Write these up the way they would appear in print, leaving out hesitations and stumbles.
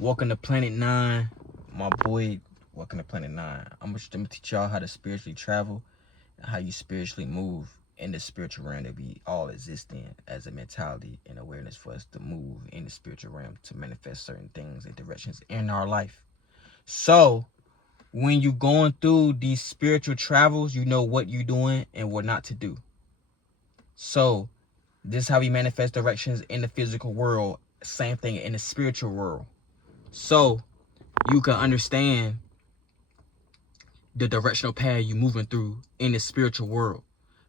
Welcome to Planet 9. My boy, welcome to Planet 9. I'm gonna teach y'all how to spiritually travel and how you spiritually move in the spiritual realm that we all exist in as a mentality and awareness for us to move in the spiritual realm to manifest certain things and directions in our life. So, when you're going through these spiritual travels, you know what you're doing and what not to do. So, this is how we manifest directions in the physical world. Same thing in the spiritual world. So, you can understand the directional path you're moving through in the spiritual world.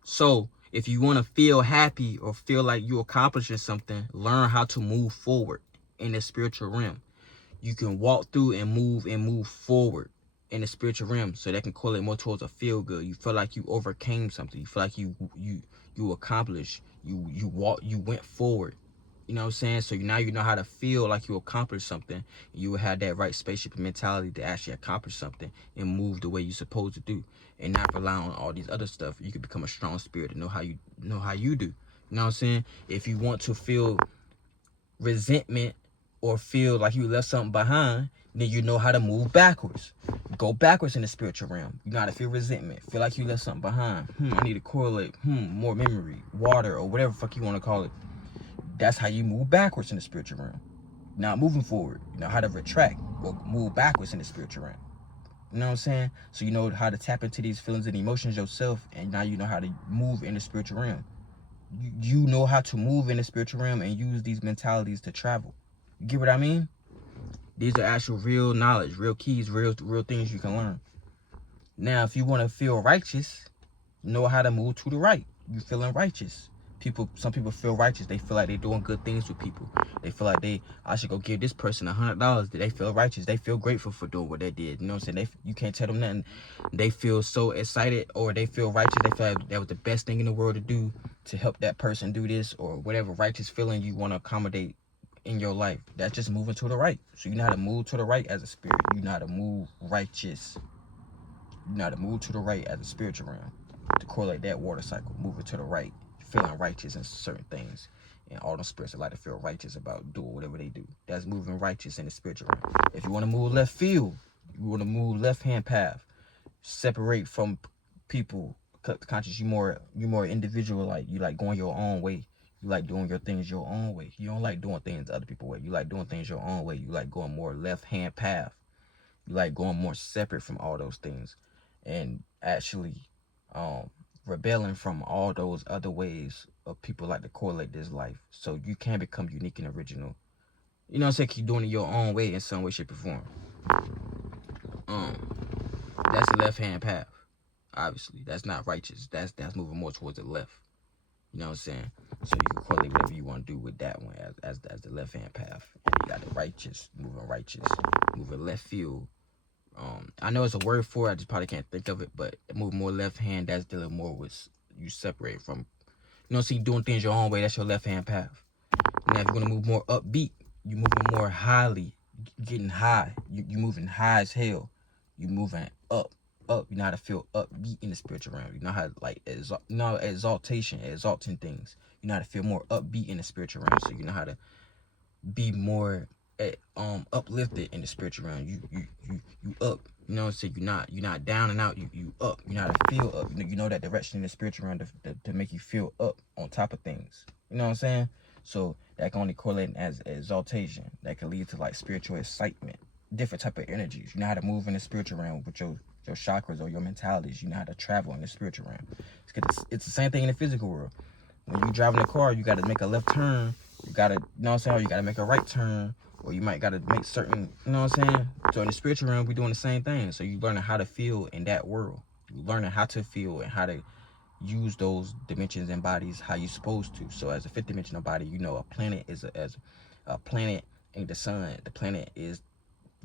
So if you want to feel happy or feel like you're accomplishing something, learn how to move forward in the spiritual realm. You can walk through and move forward in the spiritual realm, so that can correlate more towards a feel good. You feel like you overcame something. You feel like you accomplished. You went forward. You know what I'm saying? So now you know how to feel like you accomplished something. You will have that right spaceship mentality to actually accomplish something and move the way you're supposed to do, and not rely on all these other stuff. You can become a strong spirit and know how you do. You know what I'm saying? If you want to feel resentment or feel like you left something behind, then you know how to move backwards. Go backwards in the spiritual realm. You know how to feel resentment. Feel like you left something behind. I need to correlate. More memory, water, or whatever fuck you want to call it. That's how you move backwards in the spiritual realm. Not moving forward. You know how to retract or move backwards in the spiritual realm. You know what I'm saying? So you know how to tap into these feelings and emotions yourself, and now you know how to move in the spiritual realm. You know how to move in the spiritual realm and use these mentalities to travel. You get what I mean? These are actual real knowledge, real keys, real things you can learn. Now, if you want to feel righteous, know how to move to the right. You feeling righteous. Some people feel righteous. They feel like they're doing good things with people. They feel like I should go give this person $100. They feel righteous. They feel grateful for doing what they did. You know what I'm saying? You can't tell them nothing. They feel so excited, or they feel righteous. They feel like that was the best thing in the world to do to help that person do this, or whatever righteous feeling you want to accommodate in your life. That's just moving to the right. So you know how to move to the right as a spirit. You know how to move righteous. You know how to move to the right as a spiritual realm to correlate that water cycle, moving to the right, feeling righteous in certain things. And all the spirits that like to feel righteous about doing whatever they do. That's moving righteous in the spiritual realm. If you want to move left field, you want to move left hand path, separate from people, conscious. You more individual. Like you like going your own way. You like doing your things your own way. You don't like doing things other people way. You like doing things your own way. You like going more left hand path. You like going more separate from all those things, and actually um rebelling from all those other ways of people like to correlate this life, so you can become unique and original. You know what I'm saying? Keep doing it your own way in some way, shape, or form. um that's the left hand path. Obviously that's not righteous. That's moving more towards the left. You know what I'm saying? So you can correlate whatever you want to do with that one as the left hand path. And you got the righteous, moving left field. I know it's a word for it, I just probably can't think of it, but move more left hand, that's dealing more with you separate from, see, doing things your own way, that's your left hand path. Now, if you're gonna move more upbeat, you moving more highly, getting high, you moving high as hell, you moving up. You know how to feel upbeat in the spiritual realm. You know how to like exaltation, exalting things. You know how to feel more upbeat in the spiritual realm. So you know how to be more uplifted in the spiritual realm. You up. You know what I'm saying? You're not down and out. You up. You know how to feel up. You know that direction in the spiritual realm to make you feel up on top of things. You know what I'm saying? So that can only correlate as exaltation. That can lead to like spiritual excitement, different type of energies. You know how to move in the spiritual realm with your chakras or your mentalities. You know how to travel in the spiritual realm. It's the same thing in the physical world. When you driving a car, you got to make a left turn. You got to, you know what I'm saying? Or you got to make a right turn. Or you might got to make certain, you know what I'm saying? So in the spiritual realm, we're doing the same thing. So you learning how to feel in that world. You learning how to feel and how to use those dimensions and bodies how you're supposed to. So as a fifth dimensional body, a planet is as a planet ain't the sun. The planet is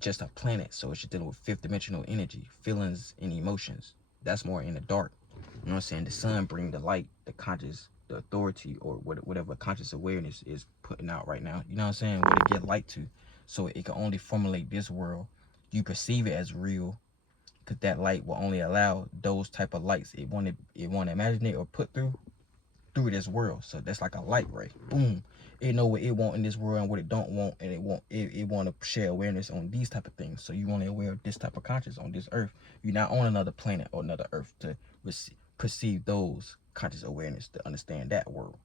just a planet. So it's just dealing with fifth dimensional energy, feelings and emotions. That's more in the dark. You know what I'm saying? The sun bring the light, the conscious, the authority, or whatever conscious awareness is putting out right now. You know what I'm saying? Where to get light to. So it can only formulate this world. You perceive it as real, because that light will only allow those type of lights it want to imagine it or put through this world. So that's like a light ray. Boom. It know what it want in this world and what it don't want, and it want to share awareness on these type of things. So you only aware of this type of conscious on this earth. You're not on another planet or another earth to perceive those conscious awareness to understand that world.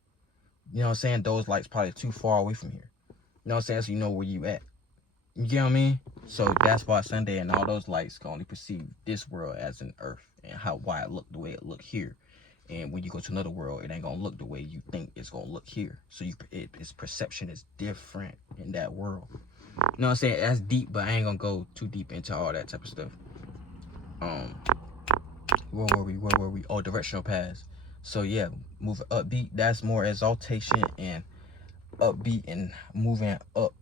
You know what I'm saying? Those lights probably too far away from here. You know what I'm saying? So you know where you at. You get what I mean? So that's why Sunday and all those lights can only perceive this world as an earth and why it look the way it look here. And when you go to another world, it ain't gonna look the way you think it's gonna look here. So its perception is different in that world. You know what I'm saying? That's deep, but I ain't gonna go too deep into all that type of stuff. Where were we? Oh, directional paths. So yeah, moving upbeat, that's more exaltation and upbeat and moving up.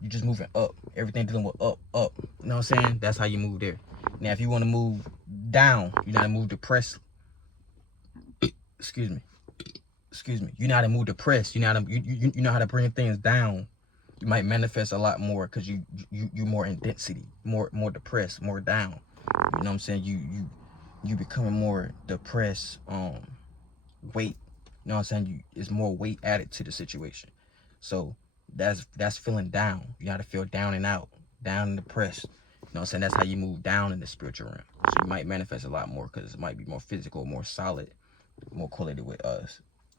You're just moving up. Everything dealing with up. You know what I'm saying? That's how you move there. Now, if you want to move down, you know how to move depressed. Excuse me. You know how to move depressed. You know how to you know how to bring things down. You might manifest a lot more because you more in density, more depressed, more down. You know what I'm saying? You becoming more depressed. Weight. You know what I'm saying? It's more weight added to the situation. So that's feeling down. You gotta feel down and out, down and depressed. You know what I'm saying? That's how you move down in the spiritual realm. So you might manifest a lot more because it might be more physical, more solid, more correlated with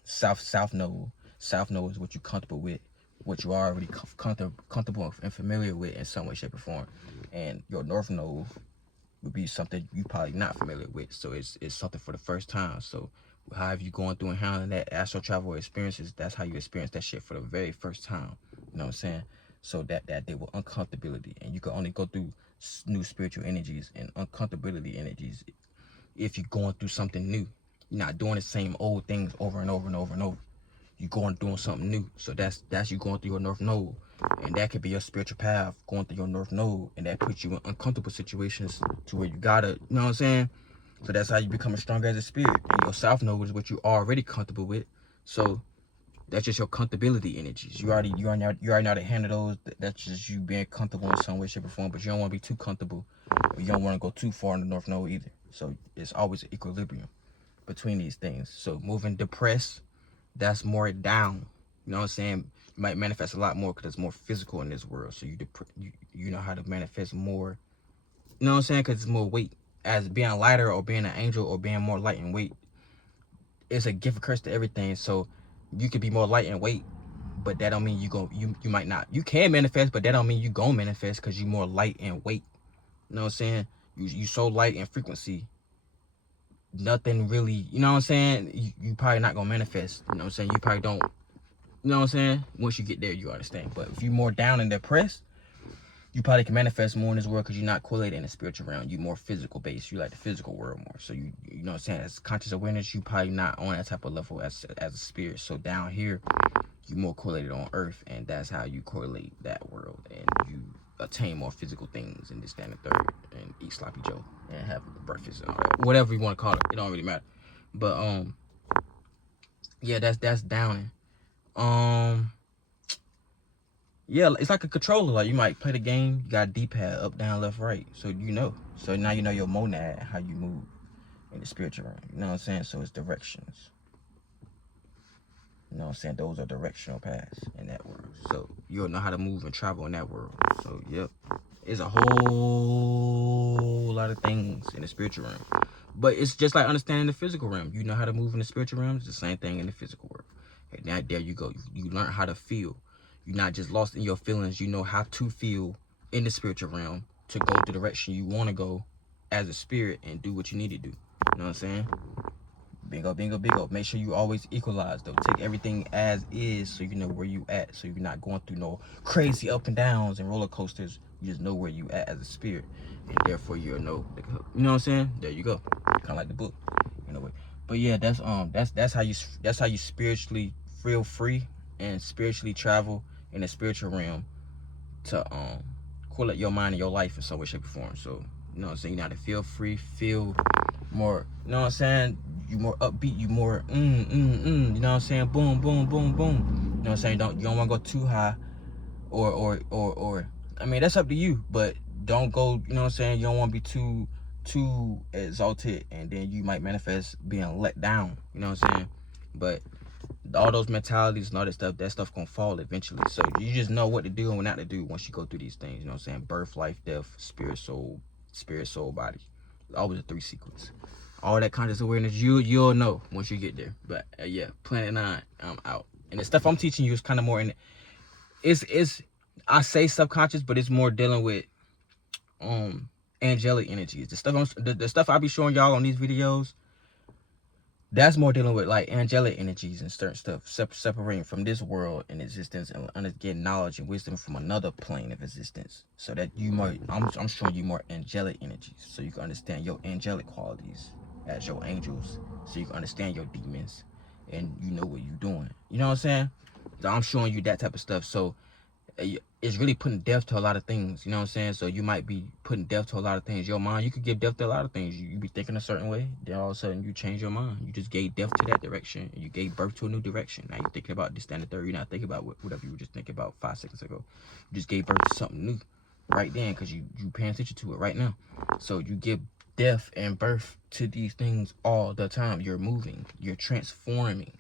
south node. South node is what you're comfortable with, what you are already comfortable and familiar with in some way, shape, or form. And your north node would be something you probably not familiar with. So it's something for the first time. So however you going through and handling that astral travel experiences, that's how you experience that shit for the very first time. You know what I'm saying? So that deal with uncomfortability, and you can only go through new spiritual energies and uncomfortability energies if you're going through something new. You're not doing the same old things over and over and over and over. You're going doing something new. So that's you going through your north node, and that could be your spiritual path going through your north node, and that puts you in uncomfortable situations to where you gotta, you know what I'm saying? So that's how you become stronger as a spirit. And your south node is what you're already comfortable with. So that's just your comfortability energies. You already know how to handle those. That's just you being comfortable in some way, shape, or form. But you don't want to be too comfortable. But you don't want to go too far in the north node either. So it's always an equilibrium between these things. So moving depressed, that's more down. You know what I'm saying? You might manifest a lot more because it's more physical in this world. So you know how to manifest more. You know what I'm saying? Because it's more weight. As being lighter or being an angel or being more light in weight, it's a gift or curse to everything. So you could be more light in weight, but that don't mean you might not. You can manifest, but that don't mean you gonna manifest because you more light in weight. You know what I'm saying? You so light in frequency, nothing really, you know what I'm saying? You probably not gonna manifest. You know what I'm saying? You probably don't, you know what I'm saying? Once you get there, you understand. But if you're more down and depressed, you probably can manifest more in this world because you're not correlated in the spiritual realm. You're more physical based. You like the physical world more. So you know what I'm saying? As conscious awareness, you probably not on that type of level as a spirit. So down here, you're more correlated on earth, and that's how you correlate that world, and you attain more physical things in this, that, and the third, and eat sloppy joe and have breakfast and all that. Whatever you want to call it. It don't really matter. But yeah, that's downing. Yeah, it's like a controller. Like you might play the game, you got a D-pad, up, down, left, right. So you know. So now you know your monad, how you move in the spiritual realm. You know what I'm saying? So it's directions. You know what I'm saying? Those are directional paths in that world. So you'll know how to move and travel in that world. So yep. It's a whole lot of things in the spiritual realm. But it's just like understanding the physical realm. You know how to move in the spiritual realm, it's the same thing in the physical world. And now there you go. You learn how to feel. You're not just lost in your feelings. You know how to feel in the spiritual realm to go the direction you want to go as a spirit and do what you need to do. You know what I'm saying? Bingo, bingo, bingo. Make sure you always equalize, though. Take everything as is so you know where you at. So you're not going through no crazy up and downs and roller coasters. You just know where you at as a spirit. And therefore you'll know. You know what I'm saying? There you go. Kind of like the book. In a way. But yeah, that's how you spiritually feel free and spiritually travel in the spiritual realm to correlate your mind and your life in some way, shape, or form. So, you know what I'm saying? You know how to feel free, feel more, you know what I'm saying? You more upbeat, you more you know what I'm saying? Boom, boom, boom, boom. You know what I'm saying? You don't want to go too high or I mean, that's up to you, but don't go, you know what I'm saying? You don't want to be too exalted, and then you might manifest being let down, you know what I'm saying? But all those mentalities and all that stuff gonna fall eventually. So you just know what to do and what not to do once you go through these things. You know what I'm saying? Birth, life, death, spirit, soul, body. Always a 3 sequence. All that conscious awareness, you'll know once you get there. But yeah, Planet 9, I'm out. And the stuff I'm teaching you is kind of more in it's I say subconscious, but it's more dealing with angelic energies. The stuff I be showing y'all on these videos, that's more dealing with like angelic energies and certain stuff, separating from this world and existence and getting knowledge and wisdom from another plane of existence. So that you might, I'm showing you more angelic energies, so you can understand your angelic qualities as your angels, so you can understand your demons, and you know what you're doing. You know what I'm saying? So I'm showing you that type of stuff. So it's really putting depth to a lot of things, you know what I'm saying? So you might be putting depth to a lot of things. Your mind, you could give depth to a lot of things. You be thinking a certain way, then all of a sudden you change your mind. You just gave depth to that direction. You gave birth to a new direction. Now you're thinking about this, that, and the third. You're not thinking about whatever you were just thinking about 5 seconds ago. You just gave birth to something new right then, because you paying attention to it right now. So you give death and birth to these things all the time. You're moving, you're transforming.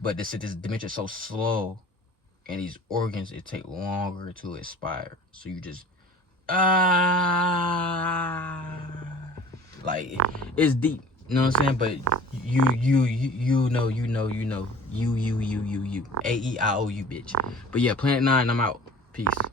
But this dimension is so slow, and these organs, it take longer to expire. So you just like, it's deep, you know what I'm saying? But you know AEIOU, bitch. But yeah, Planet 9, I'm out. Peace.